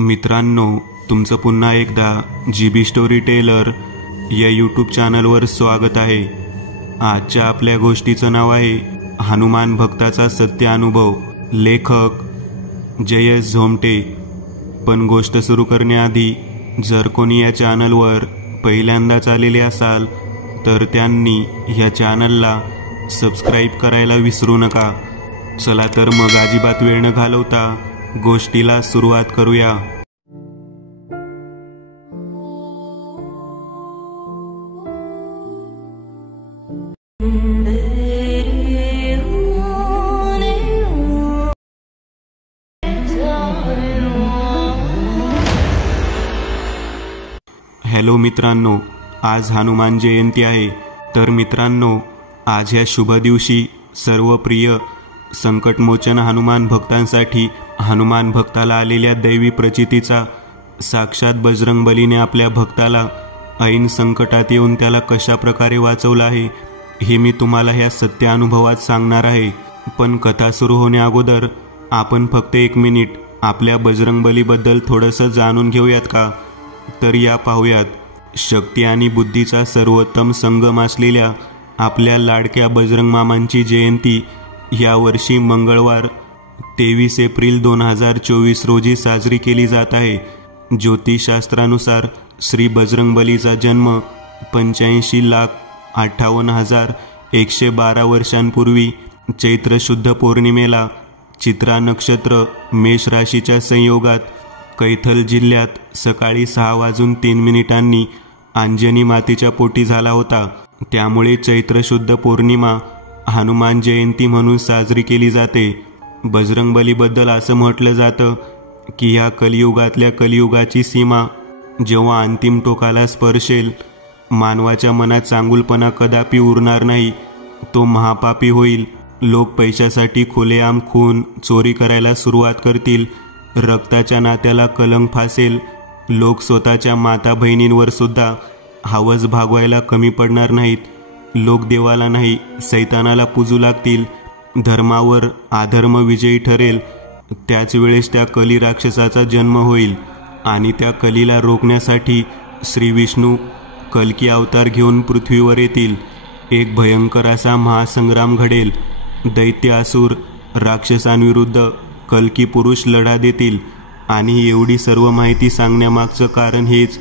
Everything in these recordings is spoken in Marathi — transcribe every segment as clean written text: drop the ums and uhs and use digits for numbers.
मित्रांनो, तुमचं पुन्हा एकदा GB स्टोरी टेलर या यूट्यूब चॅनलवर स्वागत आहे। आजच्या आपल्या गोष्टीचं नाव आहे हनुमान भक्ताचा सत्य अनुभव। लेखक जयेश झोमटे। पण गोष्ट सुरू करण्याआधी जर कोणी या चॅनलवर पहिल्यांदाच आलेले असाल तर त्यांनी या चॅनलला सबस्क्राईब करायला विसरू नका। चला तर मग अजिबात वेळ न घालवता गोष्टीला सुरुवात करूया। हॅलो मित्रांनो, आज हनुमान जयंती आहे। तर मित्रांनो, आज ह्या शुभ दिवशी सर्व प्रिय संकटमोचन हनुमान भक्तांसाठी हनुमान भक्ताला आलेल्या दैवी प्रचितीचा साक्षात बजरंगबलीने आपल्या भक्ताला ऐन संकटात येऊन त्याला कशा प्रकारे वाचवलं आहे हे मी तुम्हाला ह्या सत्य अनुभवात सांगणार आहे। पण कथा सुरू होण्या अगोदर आपण फक्त 1 मिनिट आपल्या बजरंगबलीबद्दल थोडंसं जाणून घेऊयात का? तर या पाहूयात। शक्ती आणि बुद्धीचा सर्वोत्तम संगम असलेल्या आपल्या लाडक्या बजरंग मामांची जयंती या वर्षी मंगळवार 23 एप्रिल 2024 रोजी साजरी केली जात आहे। ज्योतिषशास्त्रानुसार श्री बजरंगबलीचा जन्म 85,58,112 वर्षांपूर्वी चैत्र शुद्ध पौर्णिमेला चित्रा नक्षत्र मेष राशीच्या संयोगात कैथल जिल्ह्यात सकाळी 6:03 अंजनी मातेच्या पोटी झाला होता। त्यामुळे चैत्र शुद्ध पौर्णिमा हनुमान जयंती म्हणून साजरी केली जाते। बजरंगबलीबद्दल असं म्हटलं जातं की या कलियुगातल्या कलियुगाची सीमा जेव्हा अंतिम टोकाला स्पर्शेल, मानवाच्या मनात चांगुलपणा कदापि उरणार नाही, तो महापापी होईल। लोक पैशासाठी खुलेआम खून चोरी करायला सुरुवात करतील, रक्ताच्या नात्याला कलंक फासेल, लोक स्वतःच्या माता बहिणींवर सुद्धा हवस भागवायला कमी पडणार नाहीत, लोक देवाला नाही सैतानाला पूजू लागतील, धर्मावर अधर्म विजयी ठरेल। त्याच वेळेस त्या कली राक्षसाचा जन्म होईल आणि त्या कलीला रोखण्यासाठी श्री विष्णू कल्की अवतार घेऊन पृथ्वीवर येतील। एक भयंकर असा महासंग्राम घडेल। दैत्य असुर राक्षसांविरुद्ध कल्की पुरुष लढा देतील। आणि एवढी सर्व माहिती सांगण्यामागचं कारण हेच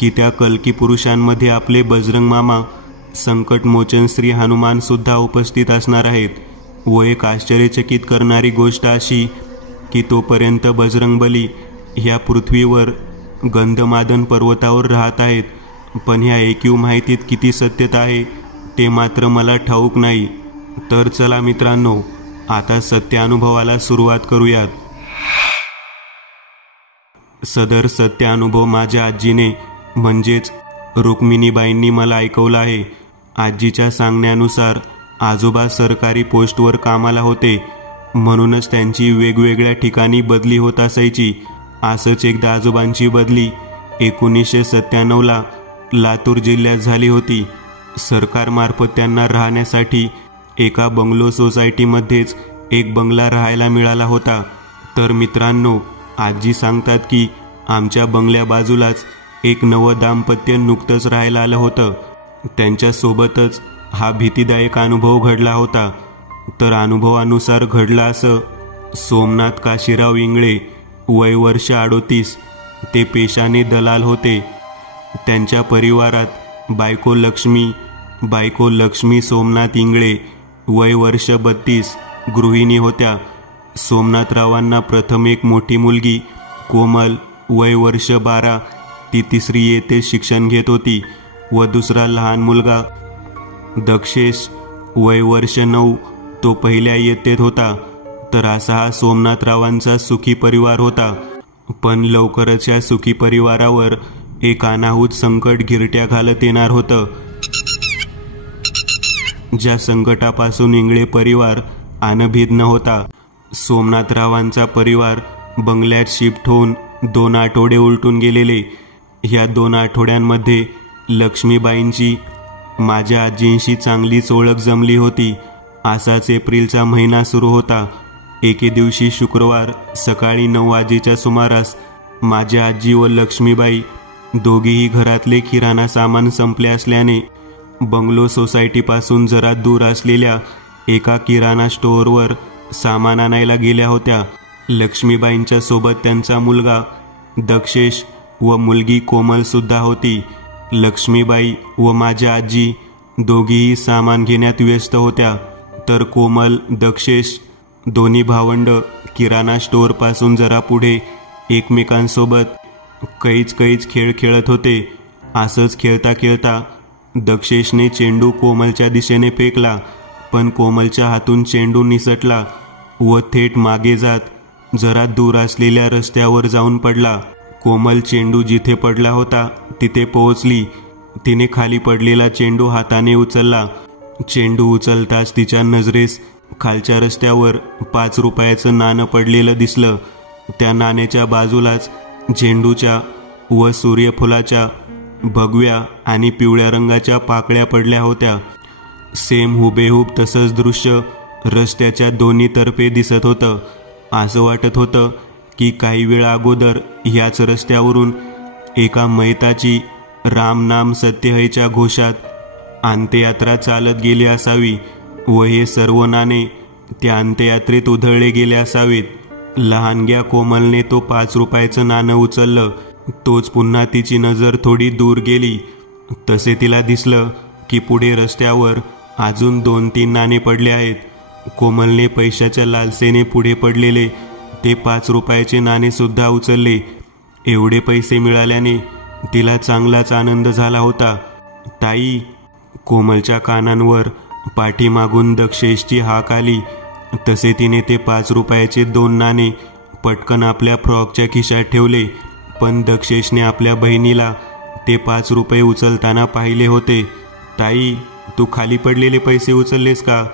की त्या कल्की पुरुषांमध्ये आपले बजरंग मामा संकटमोचन श्री हनुमान सुद्धा उपस्थित असणार आहेत। व एक आश्चर्यचकित करणारी गोष्ट अशी की तोपर्यंत बजरंगबली ह्या पृथ्वीवर गंधमादन पर्वतावर राहत आहेत। पण ह्या ऐकीव माहितीत किती सत्यता आहे ते मात्र मला ठाऊक नाही। तर चला मित्रांनो, आता सत्य अनुभवाला सुरुवात करूयात। सदर सत्य अनुभव माझ्या आजीने म्हणजेच रुक्मिणीबाईंनी मला ऐकवला आहे। आजीच्या सांगण्यानुसार आजोबा सरकारी पोस्टवर कामाला होते, म्हणूनच त्यांची वेगवेगळ्या ठिकाणी बदली होत असायची। असंच एकदा आजोबांची बदली 1997ला लातूर जिल्ह्यात झाली होती। सरकारमार्फत त्यांना राहण्यासाठी एका बंगलो सोसायटीमध्येच एक बंगला राहायला मिळाला होता। तर मित्रांनो, आजी सांगतात की आमच्या बंगल्या बाजूलाच एक नवं दाम्पत्य नुकतंच राहायला आलं होतं। त्यांच्यासोबतच हा भीतीदायक अनुभव घडला होता। तर अनुभवानुसार घडला असं, सोमनाथ काशीराव इंगळे वय वर्ष 38, ते पेशाने दलाल होते। त्यांच्या परिवारात बायको लक्ष्मी सोमनाथ इंगळे वय वर्ष 32 गृहिणी होत्या। सोमनाथरावांना प्रथम एक मोठी मुलगी कोमल वय वर्ष 12, ती 3री येथे शिक्षण घेत होती व दुसरा लहान मुलगा दक्षेश वय वर्ष 9, तो 1ल्या इयत्तेत होता। तर असा हा सोमनाथरावांचा सुखी परिवार होता। पण लवकरच या सुखी परिवारावर एक अनाहूत संकट गिरट्या घालत येणार होतं। ज्या संकटापासून इंगळे परिवार अनभिज्ञ होता। सोमनाथरावांचा परिवार बंगल्यात शिफ्ट होऊन 2 आठवडे उलटून गेलेले। ह्या 2 आठवड्यांमध्ये लक्ष्मीबाईंची माझ्या आजींशी चांगलीच ओळख जमली होती। असाच एप्रिलचा महिना सुरू होता। एके दिवशी शुक्रवार सकाळी 9 वाजेच्या सुमारास माझ्या आजी व लक्ष्मीबाई दोघेही घरातले किराणा सामान संपले असल्याने बंगलो सोसायटीपासून जरा दूर असलेल्या एका किराणा स्टोअरवर सामान आणायला गेल्या होत्या. लक्ष्मीबाईंच्या सोबत त्यांचा मुलगा दक्षेश व मुलगी कोमल सुद्धा होती. लक्ष्मीबाई व माझ्या आजी दोघीही सामान घेण्यात व्यस्त होत्या, तर कोमल, दक्षेश दोन्ही भावंड किराणा स्टोअरपासून जरा पुढे एकमेकांसोबत कैच खेळ खेळत होते. असंच खेळता खेळता दक्षेशने चेंडू कोमलच्या दिशेने फेकला, पण कोमलच्या हातून चेंडू निसटला व थेट मागे जात जरा दूर असलेल्या रस्त्यावर जाऊन पडला. कोमल चेंडू जिथे पडला होता तिथे पोहोचली. तिने खाली पडलेला चेंडू हाताने उचलला. चेंडू उचलताच तिच्या नजरेस खालच्या रस्त्यावर 5 रुपयाचं नाणं पडलेलं दिसलं. त्या नाण्याच्या बाजूलाच झेंडूच्या व सूर्यफुलाच्या भगव्या आणि पिवळ्या रंगाच्या पाकळ्या पडल्या होत्या. सेम हुबेहूब तसंच दृश्य रस्त्याच्या दोन्ही तर्फे दिसत होतं. असं वाटत होतं की काही वेळा अगोदर ह्याच रस्त्यावरून एका मैताची राम नाम सत्य हैच्या घोषात अंत्ययात्रा चालत गेली असावी व हे सर्व नाणे त्या अंत्ययात्रेत उधळले गेले असावेत. लहानग्या कोमलने तो 5 रुपयाचं नाणं उचललं. तोच पुन्हा तिची नजर थोडी दूर गेली. तसे तिला दिसलं की पुढे रस्त्यावर अजून 2-3 नाणे पडले आहेत. कोमलने पैशाच्या लालसेने पुढे पडलेले ते 5 रुपयाचे नाणे सुद्धा उचलले. एवढे पैसे मिळाल्याने तिला चांगलाच आनंद झाला होता. ताई, कोमलच्या कानांवर पाठीमागून दक्षेशची हाक आली. तसे तिने ते 5 रुपयाचे 2 नाणे पटकन आपल्या फ्रॉकच्या खिशात ठेवले. पण दक्षेशने आपल्या बहिणीला ते 5 रुपये उचलताना पाहिले होते. ताई, तू खाली पडलेले पैसे उचललेस का?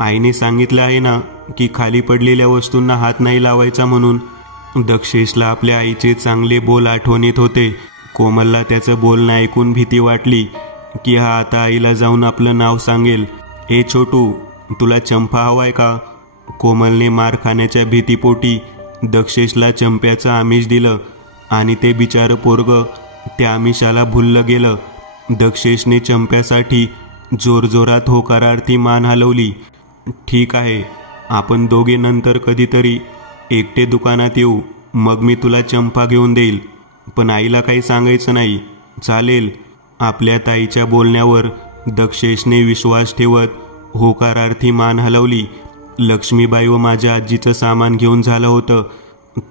आईने सांगितलं आहे ना की खाली पडलेल्या वस्तूंना हात नाही लावायचा म्हणून. दक्षेशला आपल्या आईचे चांगले बोल आठवण येत होते. कोमलला त्याचं बोलणं ऐकून भीती वाटली की हा आता आईला जाऊन आपलं नाव सांगेल. ए छोटू, तुला चंपा हवाय का? कोमलने मार खाण्याच्या भीतीपोटी दक्षेशला चंप्याचं आमिष दिलं आणि ते बिचारं पोरगं त्या आमिषाला भुललं गेलं. दक्षेशने चंप्यासाठी जोरजोरात होकारार्थी मान हलवली. ठीक आहे, आपण दोघे नंतर कधीतरी एकटे दुकानात येऊ, मग मी तुला चंपा घेऊन देईल. पण आईला काही सांगायचं नाही, चालेल? आपल्या ताईच्या बोलण्यावर दक्षेशने विश्वास ठेवत होकारार्थी मान हलवली. लक्ष्मीबाई व माझ्या आजीचं सामान घेऊन झालं होतं.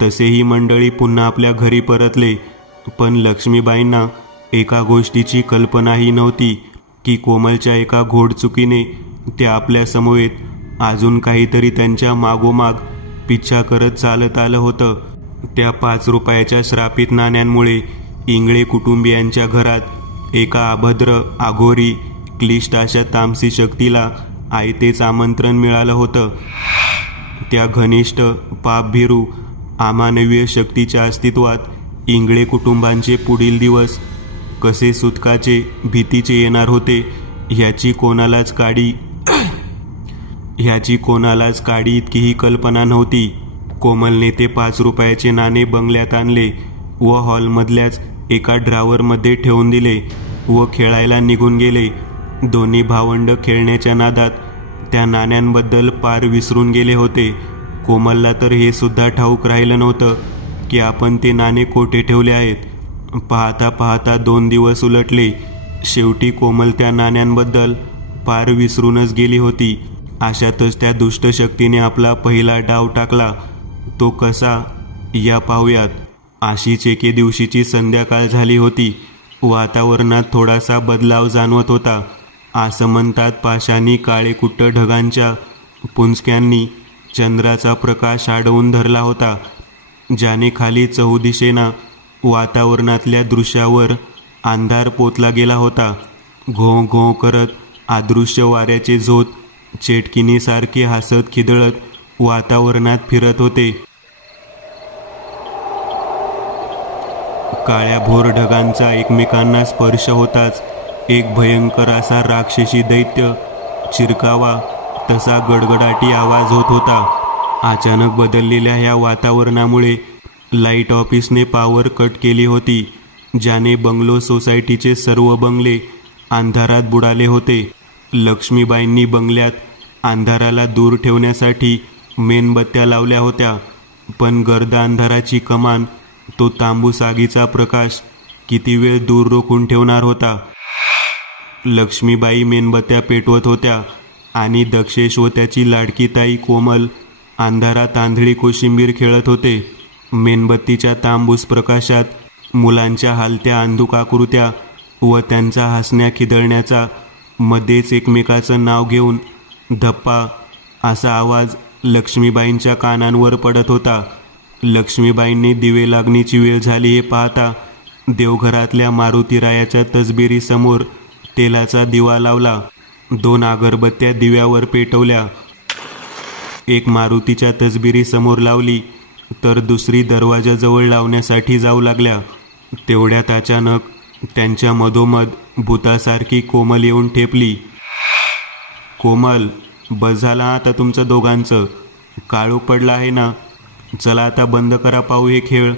तसेही मंडळी पुन्हा आपल्या घरी परतले. पण लक्ष्मीबाईंना एका गोष्टीची कल्पनाही नव्हती की कोमलच्या एका घोडचुकीने त्या आपल्या समवेत अजून काहीतरी त्यांच्या मागोमाग पिच्छा करत चालत आलं होतं. त्या 5 रुपयाच्या श्रापित नाण्यांमुळे इंगळे कुटुंबियांच्या घरात एका अभद्र, अघोरी, क्लिष्ट अशा तामसी शक्तीला आयतेच आमंत्रण मिळालं होतं. त्या घनिष्ठ, पापभीरू, अमानवीय शक्तीच्या अस्तित्वात इंगळे कुटुंबांचे पुढील दिवस कसे सुटकाचे, भीतीचे येणार होते ह्याची कोणालाच काडी इतकीही कल्पना नव्हती. कोमलने ते 5 रुपयाचे नाणे बंगल्यात आणले व हॉलमधल्याच एका ड्रावरमध्ये ठेवून दिले व खेळायला निघून गेले. दोन्ही भावंड खेळण्याच्या नादात त्या नाण्यांबद्दल पार विसरून गेले होते. कोमलला तर हे सुद्धा ठाऊक राहिलं नव्हतं की आपण ते नाणे कोठे ठेवले आहेत. पाहता पाहता 2 दिवस उलटले. शेवटी कोमल त्या नाण्यांबद्दल पार विसरूनच गेली होती. अशातच त्या दुष्ट शक्तीने आपला पहिला डाव टाकला. तो कसा, या पाहूयात. अशीच एके दिवशीची संध्याकाळ झाली होती. वातावरणात थोडासा बदलाव जाणवत होता. असं म्हणतात पाशानी काळेकुट्ट ढगांच्या पुंजक्यांनी चंद्राचा प्रकाश अडवून धरला होता, ज्याने खाली चहूदिशेना वातावरणातल्या दृश्यावर अंधार पोतला गेला होता. घों घों करत अदृश्य वाऱ्याचे झोत चेटकिनीसारखे हसत खिदळत वातावरणात फिरत होते. काळ्या भोर ढगांचा एकमेकांना स्पर्श होताच एक भयंकर असा राक्षसी दैत्य चिरकावा तसा गडगडाटी आवाज होत होता. अचानक बदललेल्या ह्या वातावरणामुळे लाईट ऑफिसने पॉवर कट केली होती, ज्याने बंगलो सोसायटीचे सर्व बंगले अंधारात बुडाले होते. लक्ष्मीबाईंनी बंगल्यात अंधाराला दूर ठेवण्यासाठी मेणबत्त्या लावल्या होत्या, पण गर्द अंधाराची कमान, तो तांबूस आगीचा प्रकाश किती वेळ दूर रोखून ठेवणार होता. लक्ष्मीबाई मेणबत्त्या पेटवत होत्या आणि दक्षेश व त्याची लाडकी ताई कोमल अंधारात आंधळी कोशिंबीर खेळत होते. मेणबत्तीच्या तांबूस प्रकाशात मुलांच्या हालत्या अंधुकाकृत्या व त्यांचा हसण्या खिदळण्याचा, मध्येच एकमेकाचं नाव घेऊन धप्पा असा आवाज लक्ष्मीबाईंच्या कानांवर पडत होता. लक्ष्मीबाईंनी दिवे लागणीची वेळ झाली हे पाहता देवघरातल्या मारुतीरायाच्या तसबिरीसमोर तेलाचा दिवा लावला. 2 अगरबत्त्या दिव्यावर पेटवल्या. एक मारुतीच्या तसबिरीसमोर लावली तर दुसरी दरवाजाजवळ लावण्यासाठी जाऊ लागल्या. तेवढ्यात अचानक त्यांच्या मधोमध भूतासारखी कोमल येऊन ठेपली. कोमल, बस झाला आता तुमचं दोघांचं, काळोख पडला आहे ना, चला आता बंद करा पाहू हे खेळ,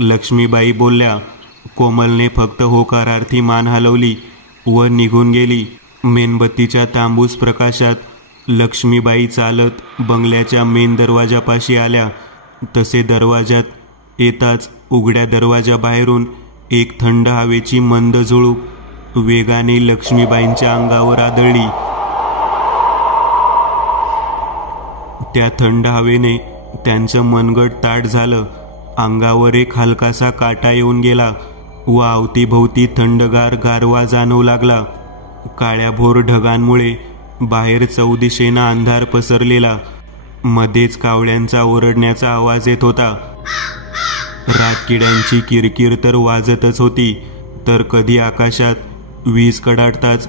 लक्ष्मीबाई बोलल्या. कोमलने फक्त होकारार्थी मान हलवली व निघून गेली. मेणबत्तीच्या तांबूस प्रकाशात लक्ष्मीबाई चालत बंगल्याच्या मेन दरवाजापाशी आल्या. तसे दरवाजात येताच उघड्या दरवाजाबाहेरून एक थंड हवेची मंद झुळूक वेगाने लक्ष्मीबाईंच्या अंगावर आदळली. त्या थंड हवेने त्यांचं मनगट ताट झालं. अंगावर एक हलकासा काटा येऊन गेला व अवतीभोवती थंडगार गारवा जाणवू लागला. काळ्याभोर ढगांमुळे बाहेर चौदिशेनं अंधार पसरलेला. मध्येच कावळ्यांचा ओरडण्याचा आवाज येत होता. रातकिड्यांची किरकिर तर वाजतच होती, तर कधी आकाशात वीज कडाडताच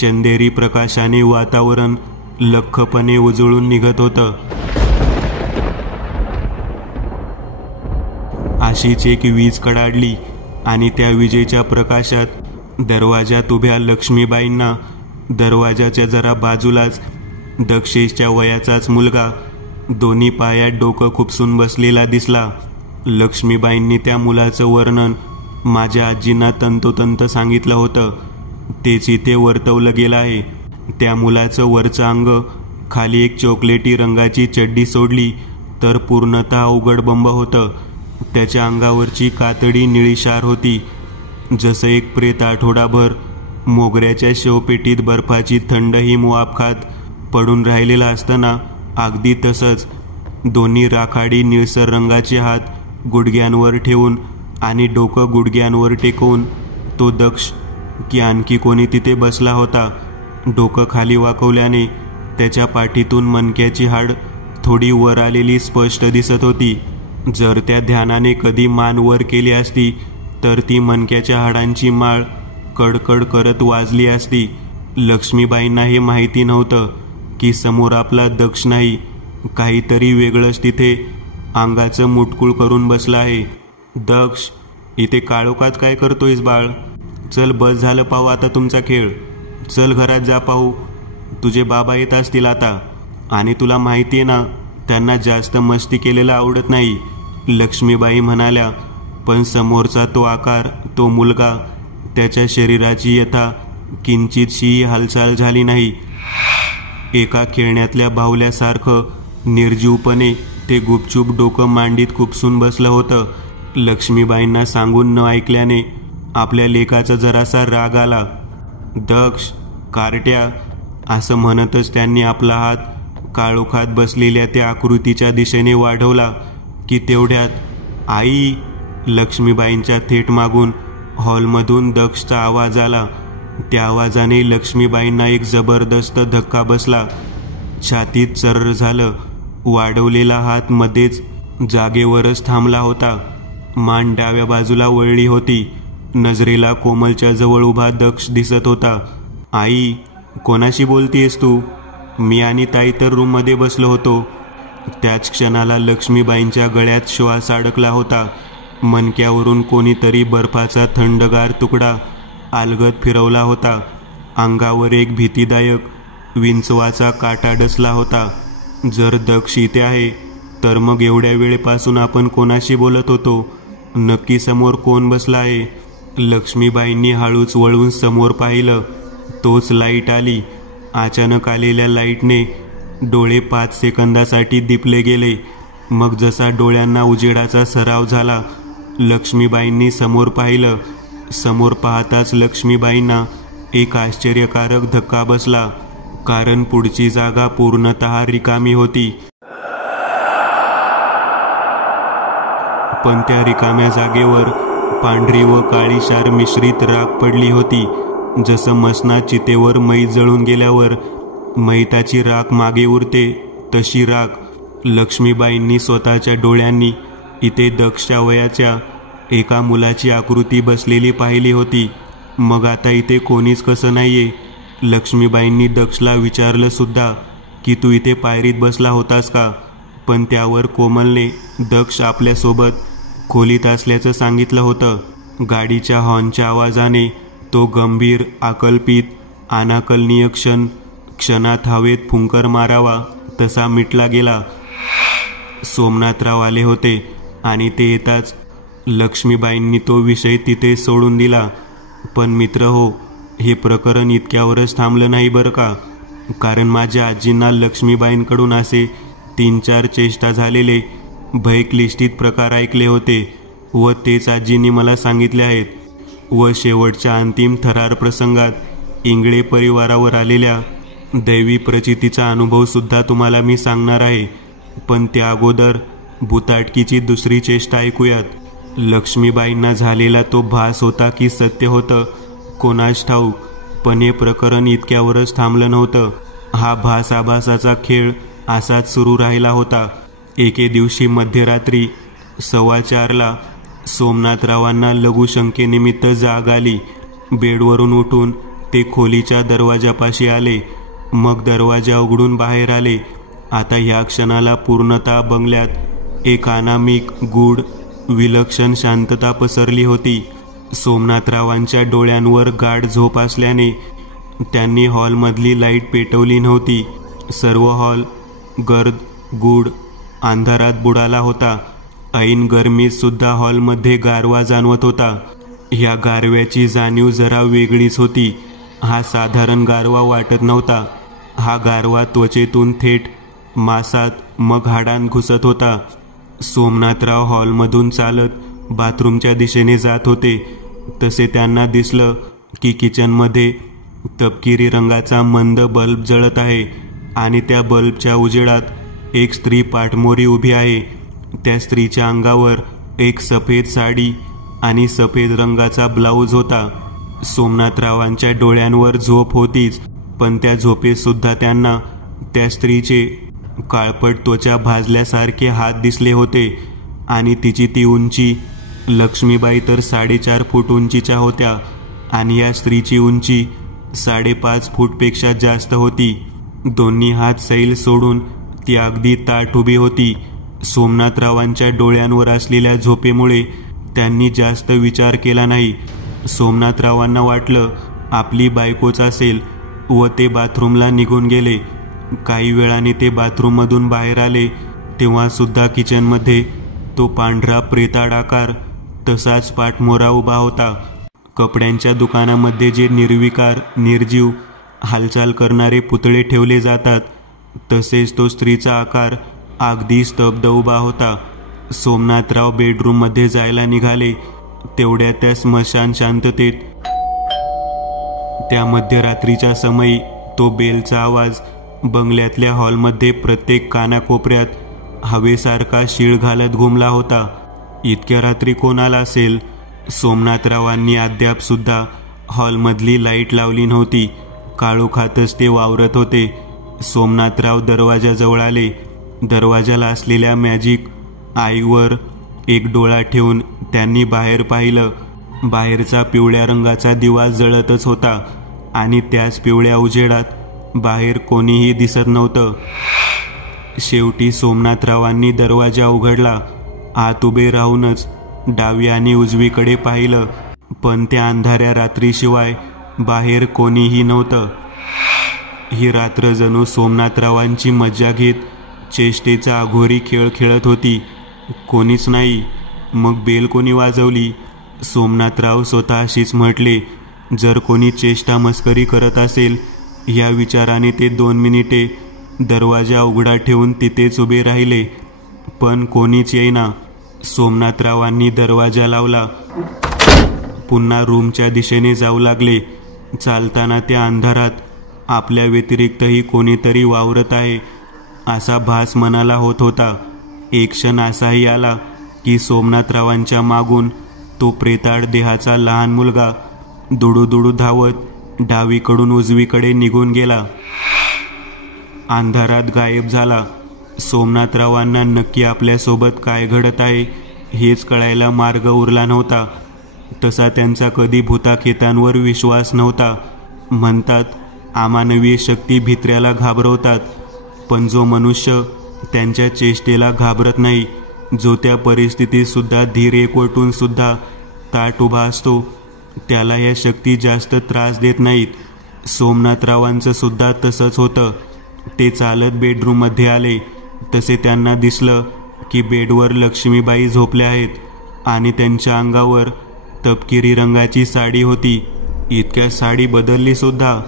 चंदेरी प्रकाशाने वातावरण लख्खपणे उजळून निघत होतं. अशीच एक वीज कडाडली आणि त्या विजेच्या प्रकाशात दरवाजात उभ्या लक्ष्मीबाईंना दरवाजाच्या जरा बाजूलाच दक्षेशच्या वयाचाच मुलगा दोन्ही पायात डोकं खुपसून बसलेला दिसला. लक्ष्मीबाईंनी त्या मुलाचं वर्णन माझ्या आजींना तंतोतंत सांगितलं होतं, तेच इथे वर्तवलं गेलं आहे. त्या मुलाचं वरचं अंग, खाली एक चॉकलेटी रंगाची चड्डी सोडली तर पूर्णतः उघडबंब होतं. त्याच्या अंगावरची कातडी निळीशार होती, जसं एक प्रेत आठवडाभर मोगऱ्याच्या शेवपेटीत बर्फाची थंड हिम वाफ खात पडून राहिलेला असताना, अगदी तसंच. दोन्ही राखाडी निळसर रंगाचे हात गुडघ्यांवर ठेवून आणि डोकं गुडघ्यांवर टेकवून तो दक्ष की आणखी कोणी तिथे बसला होता. डोकं खाली वाकवल्याने त्याच्या पाठीतून मणक्याची हाड थोडी वर आलेली स्पष्ट दिसत होती. जर त्या ध्यानाने कधी मान वर केली असती तर ती मणक्याच्या हाडांची माळ कडकड करत वाजली असती. लक्ष्मीबाईंना हे माहिती नव्हतं की समोर आपला दक्ष नाही, काहीतरी वेगळंच तिथे अंगाचं मुटकुळ करून बसलं आहे. दक्ष, इथे काळोखात काय करतोयस बाळ? चल, बस झालं पाहू आता तुमचा खेळ, चल घरात जा पाहू. तुझे बाबा येत असतील आता, आणि तुला माहिती आहे ना, त्यांना जास्त मस्ती केलेलं आवडत नाही, लक्ष्मीबाई म्हणाल्या. पण समोरचा तो आकार, तो मुलगा, त्याच्या शरीराची यथा किंचितशी हालचाल झाली नाही. एका खेळण्यातल्या बाहुल्यासारखं निर्जीवपणे ते गुपचूप डोकं मांडीत खुपसून बसलं होतं. लक्ष्मीबाईंना सांगून न ऐकल्याने आपल्या लेकाचा जरासा राग आला. दक्ष, कारट्या, असं म्हणतच त्यांनी आपला हात काळोखात बसलेल्या त्या आकृतीच्या दिशेने वाढवला की तेवढ्यात आई, लक्ष्मीबाईंच्या थेट मागून हॉलमधून दक्षचा आवाज आला. त्या आवाजाने लक्ष्मीबाईंना एक जबरदस्त धक्का बसला. छातीत चर्र झालं. वाढवलेला हात मध्येच जागेवरच थांबला होता. मान डाव्या बाजूला वळली होती. नजरेला कोमलच्या जवळ उभा दक्ष दिसत होता. आई, कोणाशी बोलतीयस तू? मी आणि ताई तर रूममध्ये बसलो होतो. त्याच क्षणाला लक्ष्मीबाईंच्या गळ्यात श्वास अडकला होता. मणक्यावरून कोणीतरी बर्फाचा थंडगार तुकडा अलगद फिरवला होता. अंगावर एक भीतीदायक विंचवाचा काटा डसला होता. जर दक्ष इथे आहे तर मग एवढ्या वेळेपासून आपण कोणाशी बोलत होतो? नक्की समोर कोण बसला आहे? लक्ष्मीबाईंनी हळूच वळून समोर पाहिलं. तोच लाईट आली. अचानक आलेल्या लाईटने डोळे 5 सेकंदासाठी दिपले गेले. मग जसा डोळ्यांना उजेडाचा सराव झाला, लक्ष्मीबाईंनी समोर पाहिलं. समोर पाहताच लक्ष्मीबाईंना एक आश्चर्यकारक धक्का बसला, कारण पुढची जागा पूर्णतः रिकामी होती. पण त्या रिकाम्या जागेवर पांढरी व काळीशार मिश्रित राख पडली होती. जसं मसनात चितेवर मै जळून गेल्यावर मैताची राख मागे उरते, तशी राख लक्ष्मीबाईंनी स्वतःच्या डोळ्यांनी इथे दक्षच्या वयाच्या एका मुलाची आकृती बसलेली पाहिली होती. मग आता इथे कोणीच कसं नाहीये? लक्ष्मीबाईंनी दक्षला विचारलं सुद्धा की तू इथे पायरीत बसला होतास का? पण त्यावर कोमलने दक्ष आपल्यासोबत खोलीत असल्याचं सांगितलं होतं. गाडीच्या हॉर्नच्या आवाजाने तो गंभीर, अकल्पित, अनाकलनीय क्षणात हवेत फुंकर मारावा तसा मिटला गेला. सोमनाथराव आले होते आणि ते येताच लक्ष्मीबाईंनी तो विषय तिथे सोडून दिला. पण मित्र हो, हे प्रकरण इतक्यावरच थांबलं नाही बरं का. कारण माझ्या आजींना लक्ष्मीबाईंकडून असे 3-4 चेष्टा झालेले भयक्लिष्टित प्रकार ऐकले होते व तेच आजींनी मला सांगितले आहेत. व शेवटच्या अंतिम थरार प्रसंगात इंगळे परिवारावर आलेल्या दैवी प्रचितीचा अनुभव सुद्धा तुम्हाला मी सांगणार आहे. पण त्या अगोदर भूताटकीची दुसरी चेष्टा ऐकूयात. लक्ष्मीबाईंना झालेला तो भास होता की सत्य होतं कोणास ठाऊक, पण हे प्रकरण इतक्यावरच थांबलं नव्हतं. हा भास आभासाचा खेळ असाच सुरू राहिला होता. एके दिवशी मध्यरात्री 4:15ला सोमनाथरावांना लघुशंकेनिमित्त जाग आली. बेडवरून उठून ते खोलीच्या दरवाजापाशी आले. मग दरवाजा उघडून बाहेर आले. आता ह्या क्षणाला पूर्णतः बंगल्यात एक अनामिक, गूढ, विलक्षण शांतता पसरली होती. सोमनाथरावांच्या डोळ्यांवर गाढ झोप असल्याने त्यांनी हॉलमधली लाईट पेटवली नव्हती. सर्व हॉल गर्द, गूढ अंधारात बुडाला होता. ऐन गरमीत सुद्धा हॉलमध्ये गारवा जाणवत होता. ह्या गारव्याची जाणीव जरा वेगळीच होती. हा साधारण गारवा वाटत नव्हता. हा गारवा त्वचेतून थेट मांसात, मग हाडांत घुसत होता. सोमनाथराव हॉलमधून चालत बाथरूमच्या दिशेने जात होते. तसे त्यांना दिसलं की किचनमध्ये तपकिरी रंगाचा मंद बल्ब जळत आहे आणि त्या बल्बच्या उजेडात एक स्त्री पाठमोरी उभी आहे. त्या स्त्रीच्या अंगावर एक सफेद साडी आणि सफेद रंगाचा ब्लाऊज होता. सोमनाथरावांच्या डोळ्यांवर झोप होतीच, पण त्या झोपेत सुद्धा त्यांना त्या स्त्रीचे काळपट त्वचा भाजल्यासारखे हात दिसले होते. आणि तिची ती उंची, लक्ष्मीबाई तर 4.5 फूट उंचीच्या होत्या आणि या स्त्रीची उंची 5.5 फूटपेक्षा जास्त होती. दोन्ही हात सैल सोडून ती अगदी ताठ उभी होती. सोमनाथरावांच्या डोळ्यांवर असलेल्या झोपेमुळे त्यांनी जास्त विचार केला नाही. सोमनाथरावांना वाटलं आपली बायकोच असेल व ते बाथरूमला निघून गेले. काही वेळाने ते बाथरूममधून बाहेर आले तेव्हा सुद्धा किचनमध्ये तो पांढरा प्रेताळ आकार तसाच पाठमोरा उभा होता. कपड्यांच्या दुकानामध्ये जे निर्विकार, निर्जीव हालचाल करणारे पुतळे ठेवले जातात, तसेच तो स्त्रीचा आकार अगदी स्तब्ध उभा होता. सोमनाथराव बेडरूममध्ये जायला निघाले तेवढ्या त्या स्मशान शांततेत, त्या मध्यरात्रीच्या समयी तो बेलचा आवाज बंगल्यातल्या हॉलमध्ये प्रत्येक कानाकोपऱ्यात हवेसारखा शिळ घालत घुमला होता. इतक्या रात्री कोणाला असेल? सोमनाथरावांनी अद्याप सुद्धा हॉलमधली लाईट लावली नव्हती. काळोखातच ते वावरत होते. सोमनाथराव दरवाजाजवळ आले. दरवाजाला असलेल्या मॅजिक आईवर एक डोळा ठेवून त्यांनी बाहेर पाहिलं. बाहेरचा पिवळ्या रंगाचा दिवा जळतच होता आणि त्याच पिवळ्या उजेडात बाहेर कोणीही दिसत नव्हतं. शेवटी सोमनाथरावांनी दरवाजा उघडला. आत उभे राहूनच डावी आणि उजवीकडे पाहिलं, पण त्या अंधाऱ्या रात्रीशिवाय बाहेर कोणीही नव्हतं. ही रात्र जणू सोमनाथरावांची मज्जा घेत चेष्टेचा अघोरी खेळ खेळत होती. कोणीच नाही. मग बेल कोणी वाजवली? सोमनाथराव स्वतःशीच म्हटले. जर कोणी चेष्टा मस्करी करत असेल या विचाराने ते 2 मिनिटे दरवाजा उघडा ठेवून तिथेच उभे राहिले, पण कोणीच येईना. सोमनाथरावांनी दरवाजा लावला. पुन्हा रूमच्या दिशेने जाऊ लागले. चालताना त्या अंधारात आपल्या व्यतिरिक्तही कोणीतरी वावरत आहे असा भास मनाला होत होता. एक क्षण असाही आला की सोमनाथरावांच्या मागून तो प्रेताळ देहाचा लहान मुलगा दुडू धावत डावीकडून उजवीकडे निघून गेला. अंधारात गायब झाला. सोमनाथरावांना नक्की आपल्यासोबत काय घडत आहे हेच कळायला मार्ग उरला नव्हता. तसा त्यांचा कधी भूताखेतांवर विश्वास नव्हता. म्हणतात अमानवीय शक्ती भित्र्याला घाबरवतात, पण जो मनुष्य त्यांच्या चेष्टेला घाबरत नाही, जो त्या परिस्थितीत सुद्धा धीर एकवटून सुद्धा ताठ उभा असतो, त्याला या शक्ती जास्त त्रास देत नाहीत. सोमनाथरावांचं सुद्धा तसंच होतं. ते चालत बेडरूममध्ये आले तसे त्यांना दिसलं की बेडवर लक्ष्मीबाई झोपल्या आहेत आणि त्यांच्या अंगावर तपकिरी रंगाची साडी होती. इतक्या साडी बदलली सुद्धा,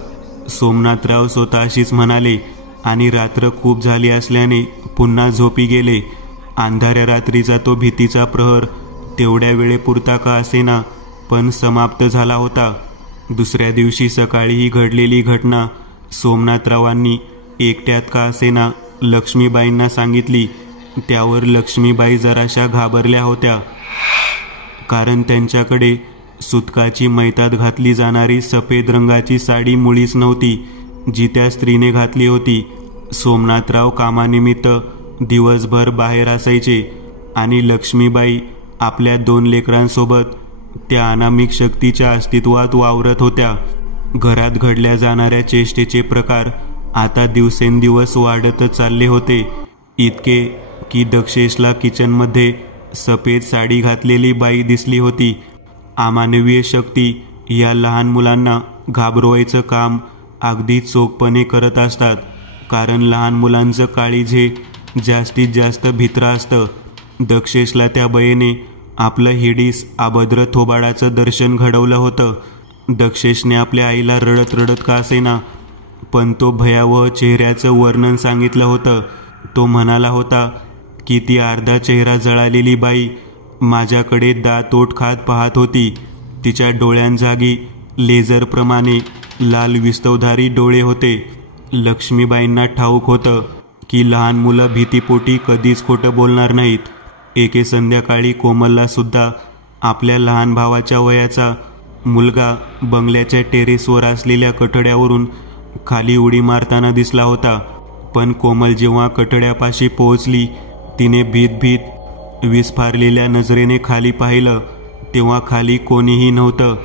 सोमनाथराव स्वतःशीच म्हणाले आणि रात्र खूप झाली असल्याने पुन्हा झोपी गेले. अंधाऱ्या रात्रीचा तो भीतीचा प्रहर तेवढ्या वेळेपुरता का असेना पण समाप्त झाला होता. दुसऱ्या दिवशी सकाळी ही घडलेली घटना सोमनाथरावांनी एकट्यात का असेना लक्ष्मीबाईंना सांगितली. त्यावर लक्ष्मीबाई जराशा घाबरल्या होत्या, कारण त्यांच्याकडे सुतकाची मैतात घातली जाणारी सफेद रंगाची साडी मुळीच नव्हती जी त्या स्त्रीने घातली होती. सोमनाथराव कामानिमित्त दिवसभर बाहेर असायचे आणि लक्ष्मीबाई आपल्या 2 लेकरांसोबत त्या अनामिक शक्तीच्या अस्तित्वात वावरत होत्या. घरात घडल्या जाणाऱ्या चेष्टेचे प्रकार आता दिवसेंदिवस वाढतच चालले होते. इतके की दक्षेशला किचनमध्ये सफेद साडी घातलेली बाई दिसली होती. अमानवीय शक्ती या लहान मुलांना घाबरवायचं काम अगदी चोखपणे करत असतात, कारण लहान मुलांचं काळीज हे जास्तीत जास्त भित्र असतं. दक्षेशला त्या बयेने आपलं हिडीस अभद्र थोबाडाचं दर्शन घडवलं होतं. दक्षेशने आपल्या आईला रडत रडत का असेना पण तो भयावह चेहऱ्याचं वर्णन सांगितलं होतं. तो म्हणाला होता की ती अर्धा चेहरा जळालेली बाई माझ्याकडे दात ओठ खात पाहत होती. तिच्या डोळ्यांजागी लेझरप्रमाणे लाल विस्तवधारी डोळे होते. लक्ष्मीबाईंना ठाऊक होतं की लहान मुलं भीतीपोटी कधीच खोटं बोलणार नाहीत. एके संध्याकाळी कोमलला सुद्धा आपल्या लहान भावाच्या वयाचा मुलगा बंगल्याच्या टेरेसवर असलेल्या कठड्यावरून खाली उडी मारताना दिसला होता. पण कोमल जेव्हा कठड्यापाशी पोहोचली तिने भीत विस्फारलेल्या नजरेने खाली पाहिलं तेव्हा खाली कोणीही नव्हतं.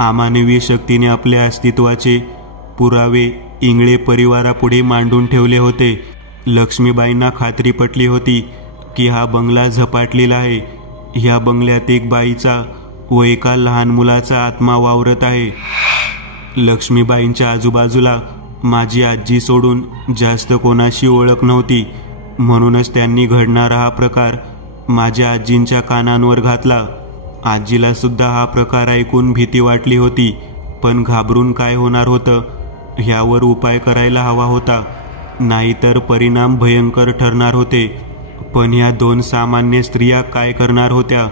अमानवीय शक्तीने आपल्या अस्तित्वाचे पुरावे इंगळे परिवारापुढे मांडून ठेवले होते. लक्ष्मीबाईंना खात्री पटली होती की हा बंगला झपाटलेला आहे. ह्या बंगल्यात एक बाईचा व एका लहान मुलाचा आत्मा वावरत आहे. लक्ष्मीबाईंच्या आजूबाजूला माझी आजी सोडून जास्त कोणाशी ओळख नव्हती, म्हणूनच त्यांनी घडणारा हा प्रकार माझ्या आजींच्या कानांवर घातला. आजीला सुद्धा हा प्रकार ऐकून भीती वाटली होती, पण घाबरून काय होणार होतं ह्यावर उपाय करायला हवा होता, नाहीतर परिणाम भयंकर ठरणार होते. पण ह्या 2 सामान्य स्त्रिया काय करणार होत्या?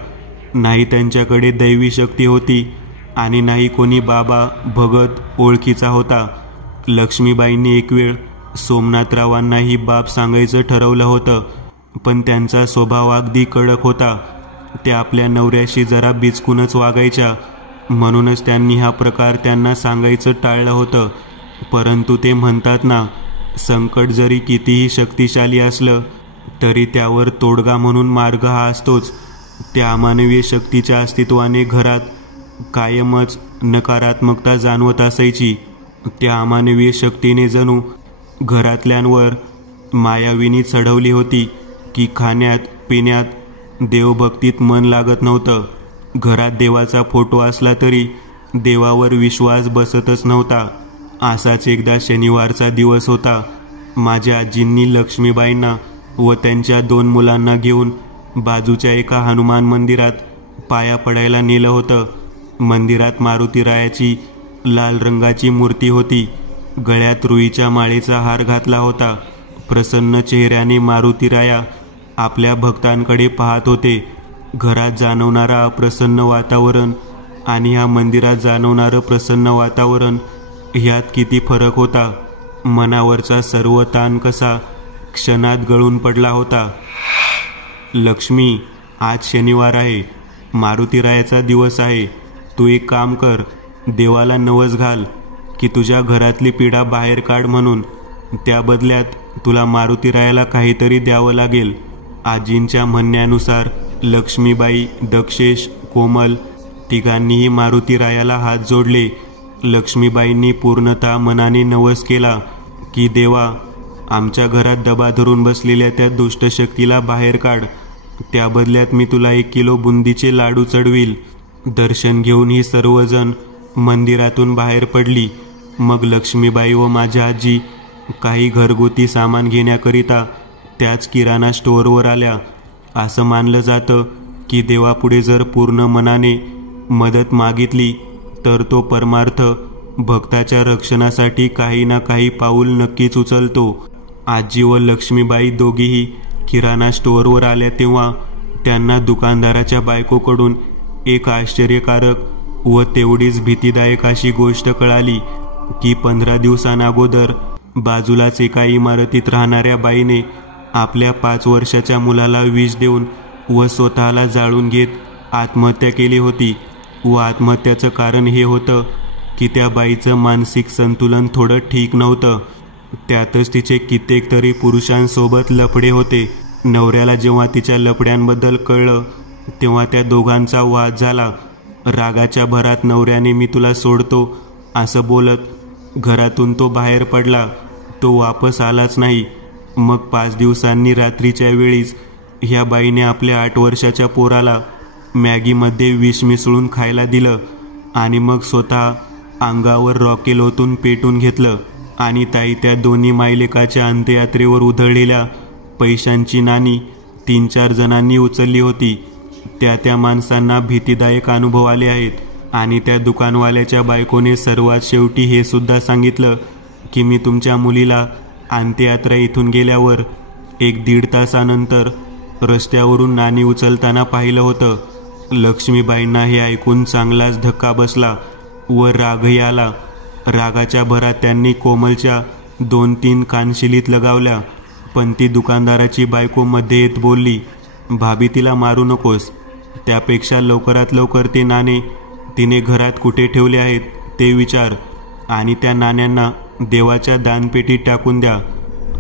नाही त्यांच्याकडे दैवी शक्ती होती आणि नाही कोणी बाबा भगत ओळखीचा होता. लक्ष्मीबाईंनी एक वेळ सोमनाथरावांना ही बाब सांगायचं ठरवलं होतं, पण त्यांचा स्वभाव अगदी कडक होता. त्या आपल्या नवऱ्याशी जरा बिचकूनच वागायच्या, म्हणूनच त्यांनी हा प्रकार त्यांना सांगायचं टाळलं होतं. परंतु ते म्हणतात ना, संकट जरी कितीही शक्तिशाली असलं तरी त्यावर तोडगा म्हणून मार्ग हा असतोच. त्या अमानवीय शक्तीच्या अस्तित्वाने घरात कायमच नकारात्मकता जाणवत असायची. त्या अमानवीय शक्तीने जणू घरातल्यांवर मायाविनी चढवली होती की खाण्यात पिण्यात देवभक्तीत मन लागत नव्हतं. घरात देवाचा फोटो असला तरी देवावर विश्वास बसतच नव्हता. असाच एकदा शनिवारचा दिवस होता. माझ्या आजींनी लक्ष्मीबाईंना व त्यांच्या 2 मुलांना घेऊन बाजूच्या एका हनुमान मंदिरात पाया पडायला नेलं होतं. मंदिरात मारुतीरायाची लाल रंगाची मूर्ती होती. गळ्यात रुईच्या माळेचा हार घातला होता. प्रसन्न चेहऱ्याने मारुतीराया आपल्या भक्तांकडे पाहत होते. घरात जाणवणारा अप्रसन्न वातावरण आणि ह्या मंदिरात जाणवणारं प्रसन्न वातावरण ह्यात किती फरक होता. मनावरचा सर्व ताण कसा क्षणात गळून पडला होता. लक्ष्मी, आज शनिवार आहे, मारुतीरायाचा दिवस आहे. तू एक काम कर, देवाला नवस घाल की तुझ्या घरातली पीडा बाहेर काढ म्हणून. त्या बदल्यात तुला मारुतीरायाला काहीतरी द्यावं लागेल. आजींच्या म्हणण्यानुसार लक्ष्मीबाई, दक्षेश, कोमल तिघांनीही मारुतीरायाला हात जोडले. लक्ष्मीबाईंनी पूर्णतः मनाने नवस केला की देवा, आमच्या घरात दबा धरून बसलेल्या त्या दुष्ट शक्तीला बाहेर काढ. त्या बदल्यात मी तुला 1 किलो बुंदीचे लाडू चढवील. दर्शन घेऊन ही सर्वजण मंदिरातून बाहेर पडली. मग लक्ष्मीबाई व माझ्या आजी काही घरगुती सामान घेण्याकरिता त्याच किराणा स्टोअरवर आल्या. असं मानलं जातं की देवापुढे जर पूर्ण मनाने मदत मागितली तर तो परमार्थ भक्ताच्या रक्षणासाठी काही ना काही पाऊल नक्कीच उचलतो. आजी व लक्ष्मीबाई दोघीही किराणा स्टोअरवर आल्या तेव्हा त्यांना दुकानदाराच्या बायकोकडून एक आश्चर्यकारक व तेवढीच भीतीदायक अशी गोष्ट कळाली की 15 दिवसांअगोदर बाजूलाच एका इमारतीत राहणाऱ्या बाईने आपल्या 5 वर्षाच्या मुलाला विष देऊन व स्वतःला जाळून घेत आत्महत्या केली होती. व आत्महत्याचं कारण हे होतं की त्या बाईचं मानसिक संतुलन थोडं ठीक नव्हतं. त्यातच तिचे कित्येक तरी पुरुषांसोबत लफडे होते. नवऱ्याला जेव्हा तिच्या लफड्यांबद्दल कळलं तेव्हा त्या दोघांचा वाद झाला. रागाच्या भरात नवऱ्याने मी तुला सोडतो असं बोलत घरातून तो बाहेर पडला. तो वापस आलाच नाही. मग 5 दिवसांनी रात्रीच्या वेळीच ह्या बाईने आपल्या 8 वर्षाच्या पोराला मॅगीमध्ये विष मिसळून खायला दिलं आणि मग स्वतः अंगावर रॉकेल ओतून पेटून घेतलं. आणि ताई, त्या दोन्ही मायलेकाच्या अंत्ययात्रेवर उधळलेल्या पैशांची नाणी 3-4 जणांनी उचलली होती. त्या माणसांना भीतीदायक अनुभव आले आहेत. आणि त्या दुकानवाल्याच्या बायकोने सर्वात शेवटी हे सुद्धा सांगितलं की मी तुमच्या मुलीला अंत्ययात्रा इथून गेल्यावर 1-1.5 तासानंतर रस्त्यावरून नाणी उचलताना पाहिलं होतं. लक्ष्मीबाईंना हे ऐकून चांगलाच धक्का बसला व रागही आला. रागाच्या भरात त्यांनी कोमलच्या 2-3 कानशिलीत लगावल्या. पण ती दुकानदाराची बायको मध्ये येत बोलली, भाभी, तिला मारू नकोस. त्यापेक्षा लवकरात लवकर ते नाणे तिने घरात कुठे ठेवले आहेत ते विचार आणि त्या नाण्यांना देवाच्या दानपेटीत टाकून द्या,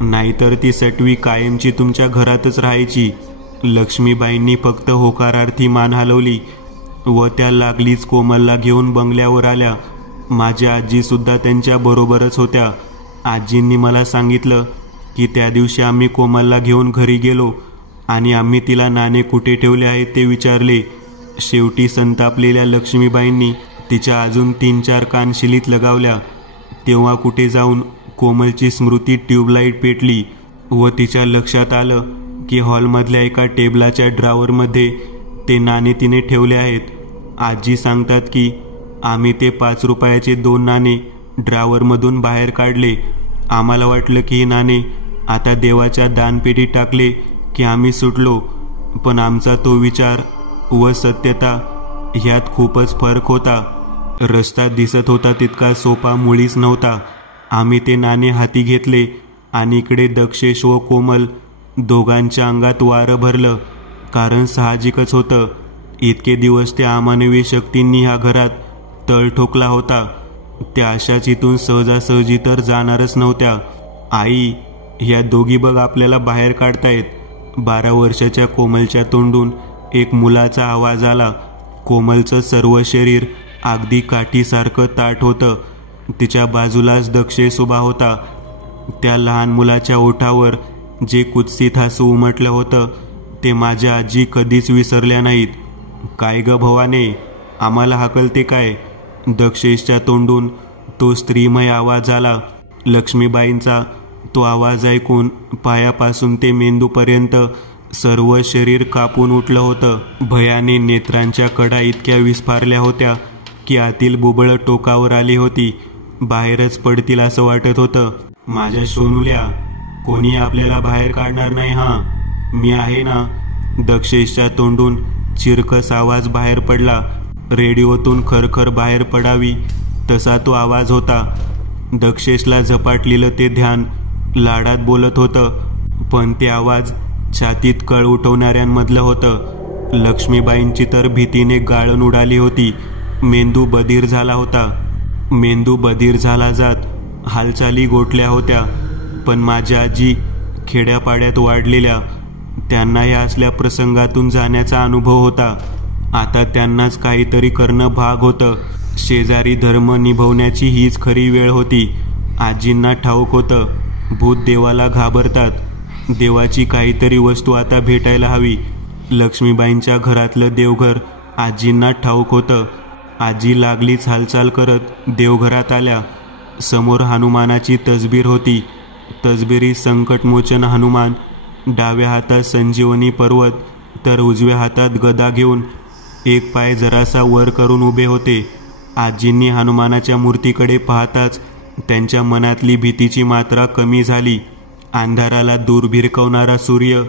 नाहीतर ती सटवी कायमची तुमच्या घरातच राहायची. लक्ष्मीबाईंनी फक्त होकारार्थी मान हलवली व त्या लागलीच कोमलला घेऊन बंगल्यावर आल्या. माझ्या आजी सुद्धा त्यांच्या बरोबरच होत्या. आजींनी मला सांगितलं की त्या दिवशी आम्ही कोमलला घेऊन घरी गेलो आणि आम्ही तिला नाणे कुठे ठेवले आहेत ते विचारले. शेवटी संतापलेल्या लक्ष्मीबाईंनी तिच्या अजून 3-4 कानशिलीत लगावल्या. तेव्हा कुठे जाऊन कोमलची स्मृती ट्यूबलाईट पेटली व तिच्या लक्षात आलं की हॉलमधल्या एका टेबलाच्या ड्रॉवरमध्ये ते नाणे तिने ठेवले आहेत. आजी सांगतात की आम्ही ते 5 रुपयाचे 2 नाणे ड्रॉवरमधून बाहेर काढले. आम्हाला वाटलं की ही नाणे आता देवाच्या दानपेटीत टाकले की आम्ही सुटलो. पण आमचा तो विचार व सत्यता ह्यात खूपच फरक होता. रस्ता दिसत होता तितका सोपा मुळीच नव्हता. आम्ही ते नाणे हाती घेतले आणि इकडे दक्षेश व कोमल दोघांच्या अंगात वारं भरलं. कारण साहजिकच होतं, इतके दिवस त्या अमानवी शक्तींनी ह्या घरात तळ ठोकला होता. त्या अशाच इथून सहजासहजी तर जाणारच नव्हत्या. आई, ह्या दोघी बघ आपल्याला बाहेर काढतायत. 12 वर्षाच्या कोमलच्या तोंडून एक मुलाचा आवाज आला. कोमलचं सर्व शरीर अगदी काठीसारखं ताठ होतं. तिच्या बाजूलाच दक्षेश उभा होता. त्या लहान मुलाच्या ओठावर जे कुत्सित हसू उमटलं होतं ते माझ्या आजी कधीच विसरल्या नाहीत. काय ग भवाने, आम्हाला हाकलते काय? दक्षेशच्या तोंडून तो स्त्रीमय आवाज आला. लक्ष्मीबाईंचा तो आवाज ऐकून पायापासून ते मेंदूपर्यंत सर्व शरीर कापून उठलं होतं. भयाने नेत्रांच्या कडा इतक्या विस्फारल्या होत्या की आतील बुबळं टोकावर आली होती. बाहेरच पडतील असं वाटत होतं. माझ्या सोनुल्या, कोणी आपल्याला बाहेर काढणार नाही हा, मी आहे ना. दक्षेशच्या तोंडून चिरकस आवाज बाहेर पडला. रेडिओतून खरखर बाहेर पडावी तसा तो आवाज होता. दक्षेशला झपाटलेलं ते ध्यान लाडात बोलत होतं, पण ते आवाज छातीत कळ उठवणाऱ्यांमधलं होतं. लक्ष्मीबाईंची तर भीतीने गाळण उडाली होती. मेंदू बधीर झाला होता. मेंदू बधीर झाला जात हालचाली गोठल्या होत्या. पण माझ्या आजी खेड्यापाड्यात वाढलेल्या, त्यांना या असल्या प्रसंगातून जाण्याचा अनुभव होता. आता त्यांनाच काहीतरी करणं भाग होतं. शेजारी धर्म निभवण्याची हीच खरी वेळ होती. आजींना ठाऊक होतं, भूत देवाला घाबरतात. देवाची काहीतरी वस्तू आता भेटायला हवी. लक्ष्मीबाईंच्या घरातलं देवघर आजींना ठाऊक होतं. आजी लागलीच हालचाल करत देवघरात आल्या. समोर हनुमानाची तसबीर होती. तसबिरीत संकटमोचन हनुमान, डाव्या हातात संजीवनी पर्वत, तर उजव्या हातात गदा घेऊन एक पाय जरासा वर करून उभे होते. आजींनी हनुमानाच्या मूर्तीकडे पाहताच त्यांच्या मनातली भीतीची मात्रा कमी झाली. अंधाराला दूर भिरकवणारा सूर्य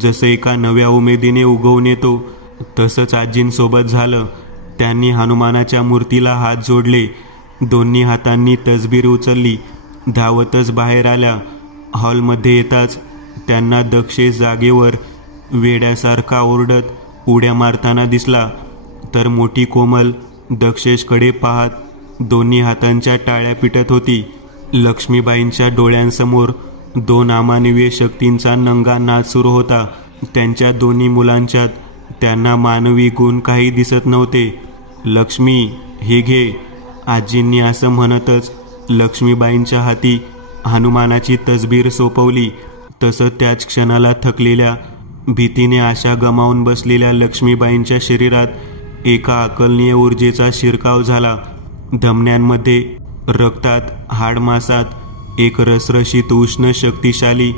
जसं एका नव्या उमेदीने उगवून येतो, तसंच आजींसोबत झालं. त्यांनी हनुमानाच्या मूर्तीला हात जोडले. दोन्ही हातांनी तसबीर उचलली. धावतच बाहेर आल्या. हॉलमध्ये येताच त्यांना दक्षेश जागेवर वेड्यासारखा ओरडत उड्या मारताना दिसला. तर मोठी कोमल दक्षेशकडे पाहत दोन्ही हातांच्या टाळ्या पिटत होती. लक्ष्मीबाईंच्या डोळ्यांसमोर दोन अमानवीय शक्तींचा नंगा नाच सुरू होता. त्यांच्या दोन्ही मुलांच्यात त्यांना मानवी गुण काही दिसत नव्हते. लक्ष्मी, हे घे. आजींनी असं म्हणतच लक्ष्मीबाईंच्या हाती हनुमानाची तसबीर सोपवली. तसं त्याच क्षणाला थकलेल्या, भीतीने आशा गमावून बसलेल्या लक्ष्मीबाईंच्या शरीरात एका अकलनीय ऊर्जेचा शिरकाव झाला. धमन्यांमध्ये, रक्तात, हाडमासात एक रसरशीत उष्ण शक्तिशाली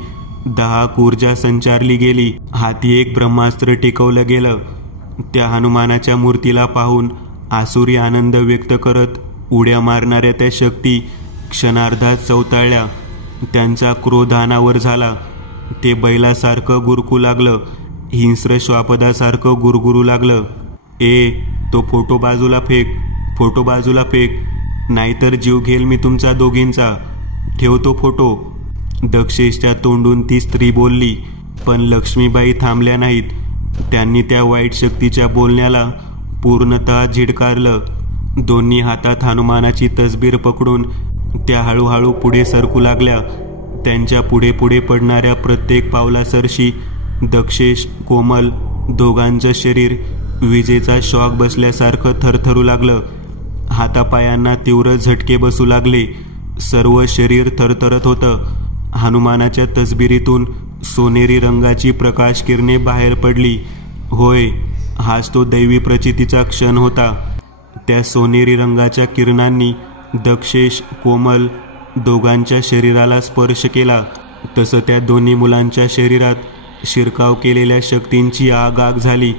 दाहक ऊर्जा संचारली गेली. हाती एक ब्रह्मास्त्र टिकवलं गेलं. त्या हनुमानाच्या मूर्तीला पाहून आसुरी आनंद व्यक्त करत उड्या मारणाऱ्या त्या शक्ती क्षणार्धात चवताळल्या. त्यांचा क्रोध अनावर झाला. ते बैलासारखं गुरकू लागलं. हिंस्र श्वापदासारखं गुरगुरू लागलं. तो फोटो बाजूला फेक, फोटो बाजूला फेक, नाहीतर जीव घेईल मी तुमचा दोघींचा. ठेवतो फोटो. दक्षेशच्या तोंडून ती स्त्री बोलली, पण लक्ष्मीबाई थांबल्या नाहीत. त्यांनी त्या वाईट शक्तीच्या बोलण्याला पूर्णतः झिडकारलं. दोन्ही हातात हनुमानाची तसबीर पकडून त्या हळूहळू पुढे सरकू लागल्या. त्यांच्या पुढे पुढे पडणाऱ्या प्रत्येक पावलासरशी दक्षेश, कोमल दोघांचं शरीर विजेचा शॉक बसल्यासारखं थरथरू लागलं. हातापायांना तीव्र झटके बसू लागले. सर्व शरीर थरथरत होतं. हनुमानाच्या तसबिरीतून सोनेरी रंगाची प्रकाश किरणे बाहेर पडली. होय, हाच तो दैवी प्रचितीचा क्षण होता. त्या सोनेरी रंगाच्या किरणांनी दक्षेश, कोमल दोघांच्या शरीराला स्पर्श केला. तसं त्या दोन्ही मुलांच्या शरीरात शिरकाव केलेल्या शक्तींची आग झाली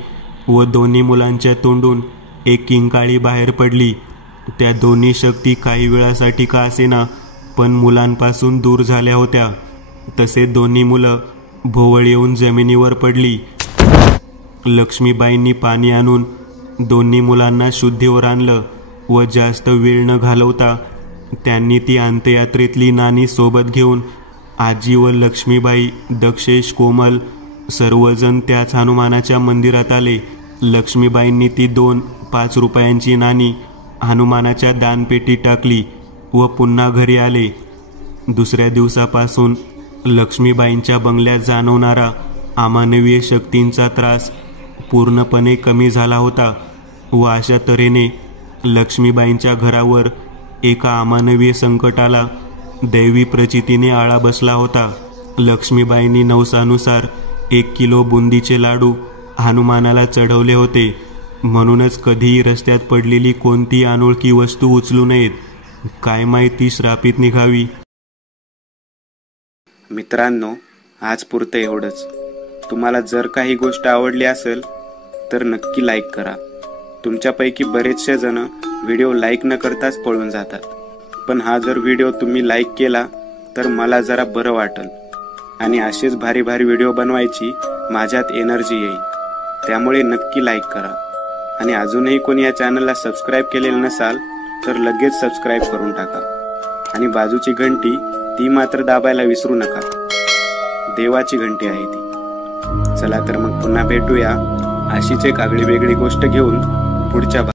व दोन्ही मुलांच्या तोंडून एक किंकाळी बाहेर पडली. त्या दोन्ही शक्ती काही वेळासाठी का असेना, पण मुलांपासून दूर झाल्या होत्या. तसे दोन्ही मुलं भोवळ येऊन जमिनीवर पडली. लक्ष्मीबाईंनी पाणी आणून दोन्ही मुलांना शुद्धीवर आणलं व जास्त वेळ न घालवता त्यांनी ती अंत्ययात्रेतली नाणी सोबत घेऊन आजी व लक्ष्मीबाई, दक्षेश, कोमल सर्वजण त्याच हनुमानाच्या मंदिरात आले. लक्ष्मीबाईंनी ती 2 5 रुपयांची नाणी हनुमानाच्या दानपेटीत टाकली व पुन्हा घरी आले. दुसऱ्या दिवसापासून लक्ष्मीबाईंच्या बंगल्यात जाणवणारा अमानवीय शक्तींचा त्रास पूर्णपणे कमी झाला होता व अशा तऱ्हेने लक्ष्मीबाईंच्या घरावर एका अमानवीय संकटाला दैवी प्रचितीने आळा बसला होता. लक्ष्मीबाईंनी नवसानुसार 1 किलो बुंदीचे लाडू हनुमानाला चढवले होते. म्हणूनच कधीही रस्त्यात पडलेली कोणती अनोळखी वस्तू उचलू नयेत. काय माहिती श्रापित निघावी. मित्रांनो, आज पुरतं एवढंच. तुम्हाला जर काही गोष्ट आवडली असेल तर नक्की लाईक करा. तुमच्यापैकी बरेचसे जण व्हिडिओ लाईक न करताच पळून जातात, पण हा जर व्हिडिओ तुम्ही लाईक केला तर मला जरा बरं वाटेल आणि असेच भारी भारी व्हिडिओ बनवायची माझ्यात एनर्जी येईल. त्यामुळे नक्की लाईक करा. आणि अजूनही कोणी या चॅनलला सबस्क्राईब केलेलं नसाल तर लगेच सबस्क्राईब करून टाका. आणि बाजूची घंटी ती मात्र दाबायला विसरू नका. देवाची घंटी आहे ती. चला तर मग पुन्हा भेटूया अशीच एक आगळी वेगळी गोष्ट घेऊन पुढच्या